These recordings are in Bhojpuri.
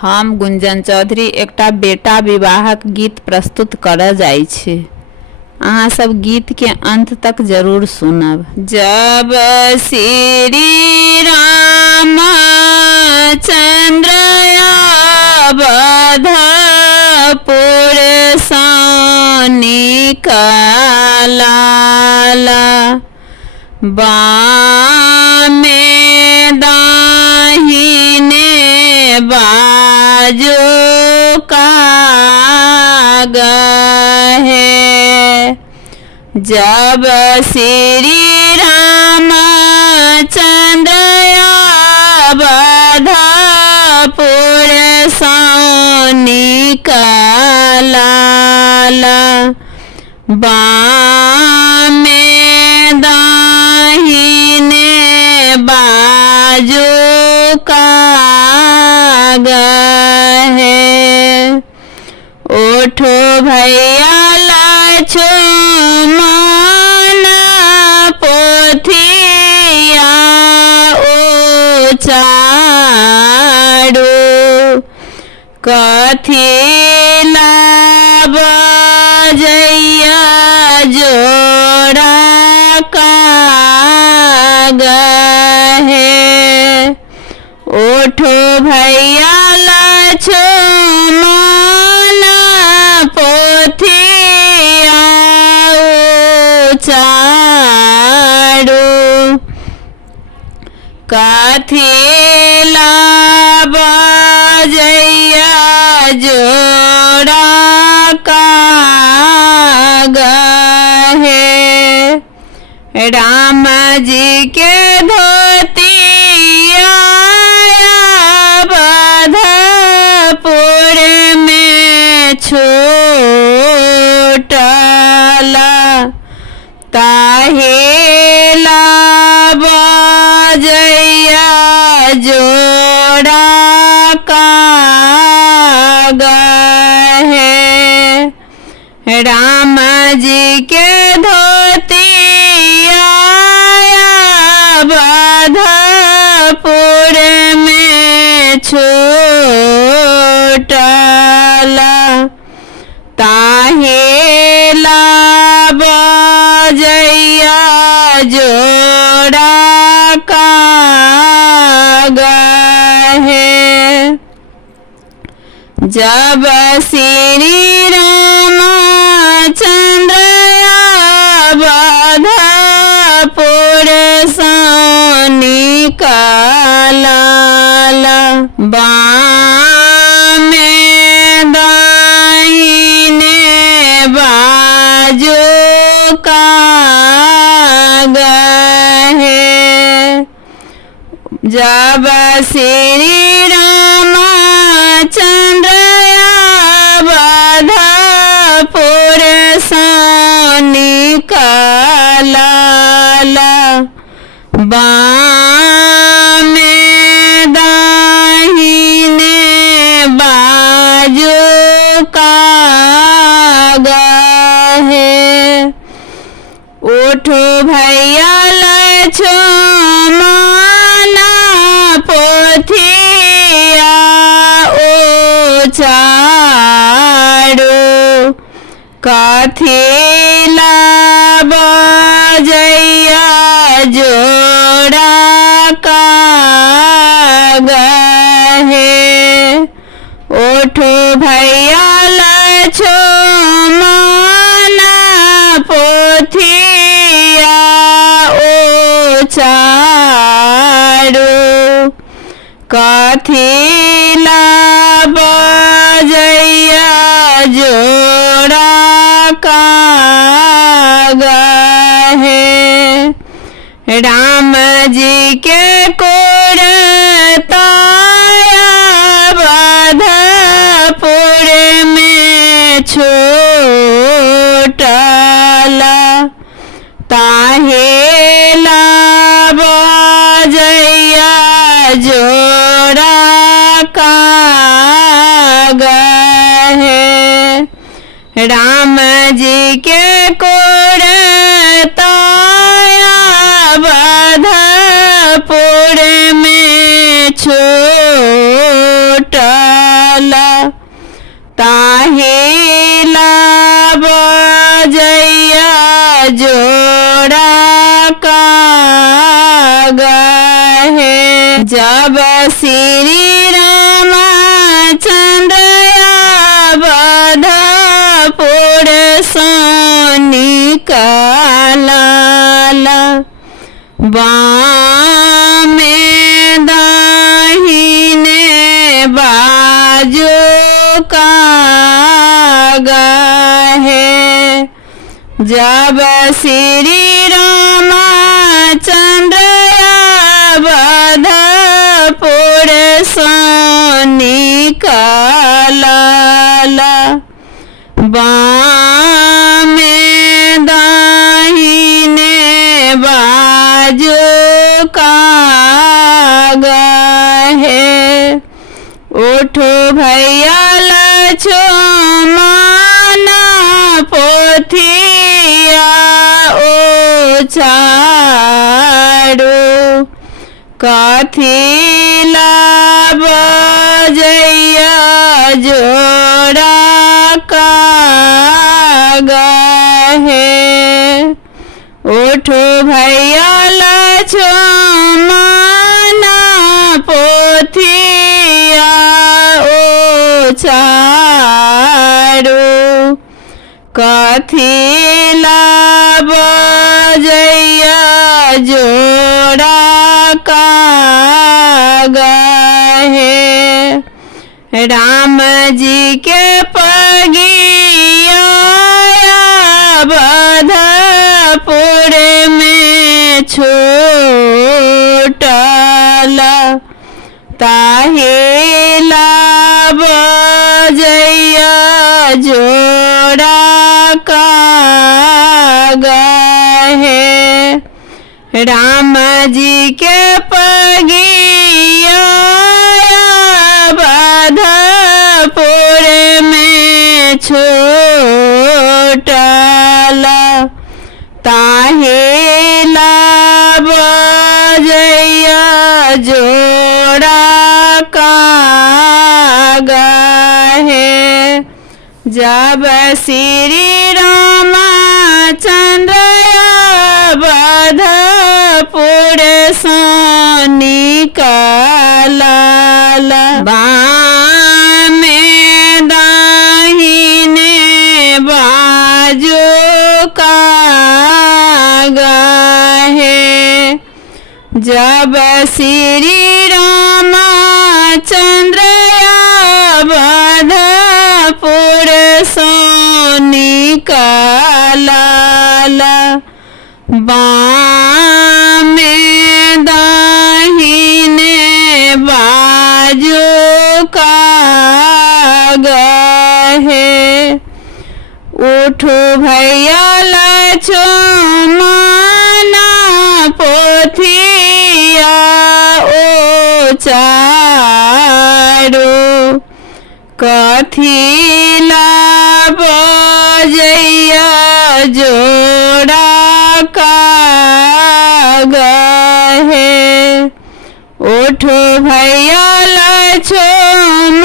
हम गुंजन चौधरी एकटा बेटा विवाहक गीत प्रस्तुत करऽ जाइ छी। अहाँ सब गीत के अंत तक जरूर सुनब। जब श्री रामचंद्र अवधपुर सँ निकलला, बामे दाहिने बाजू कागहे। जब श्री रामचंद्र अवधपुर सँ निकलला, बामे दाहिने बाजू कागहे। उठो भैया लक्ष्मण पोथिया उचारू, कथी बजैया जोड़ा कागहे। उठो भैया लक्ष्मण पोथिया उचारू, कथी बजैया जोड़ा कागहे। राम जी के धोतिया अवधपुर में छूटला, ताहिला बजैया जोड़ा कागहे। राम जी के धोतिया अवधपुर में छूटला, ताहिला बजैया जोड़ा कागहे। जब श्री रामचंद्र अवधपुर सँ निकलला, बामे दाहिने बाजू कागहे। जब श्री रामचंद्र अवधपुर सँ निकलला, बामे दाहिने बाजू कागहे। उठो भैया लक्ष्मण पोथिया उचारू, कथी बजैया जोड़ा कागहे। उठो भैया लक्ष्मण पोथिया उचारू, कथी बजैया जोड़ा कागहे। राम जी के कुरता अवधपुर में छूटला, ताहिला बजैया जोड़ा कागहे। राम जी के कुरता अवधपुर में छूटला, ताहिला बजैया जोड़ा कागा है। जब श्री रामचंद्र अवधपुर से निकला बामे दाहिने बाजू कागा है। जब श्री रामचंद्र अवधपुर से निकला बामे दाहिने बाजू कागा है। उठो भैया लक्ष्मण पोथिया उचारो कथिला बजैया जोड़ा कागा है। उठो भैया लक्ष्मण पोथिया उचारो कथिला बजैया जोड़ा कागा है। राम जी के पगिया अवधपुर में छूटला ताहिला बजैया जोड़ा कागा है। राम जी के पगिया अवधपुर में छूटला ताहिला बजैया जोड़ा कागा है। जब श्री रामचंद्र अवधपुर से निकला बामे दाहिने बाजू कागा है। जब श्री रामचंद्र अवधपुर से निकला बामे दाहिने बाजू कागा है। उठो भैया लक्ष्मण पोथिया उचारो कथिला बजैया जोड़ा कागा है। उठो भैया लक्ष्मण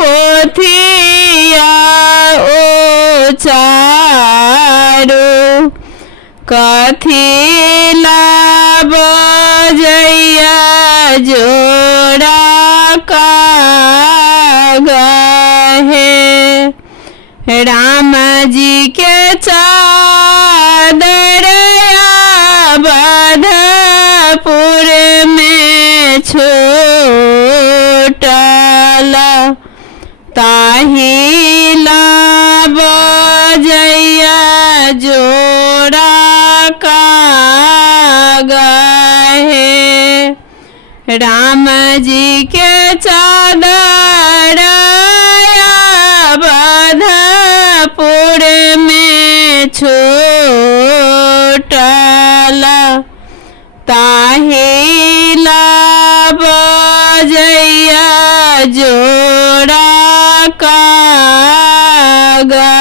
पोथिया उचारो कथिला बजैया जोड़ा कागा है। राम जी के चादर अवधपुर में छूटला ताहिला बजैया जोड़ा कागा है। राम जी के चादर अवधपुर में छूटला ताहिला बजैया जोड़ा कागा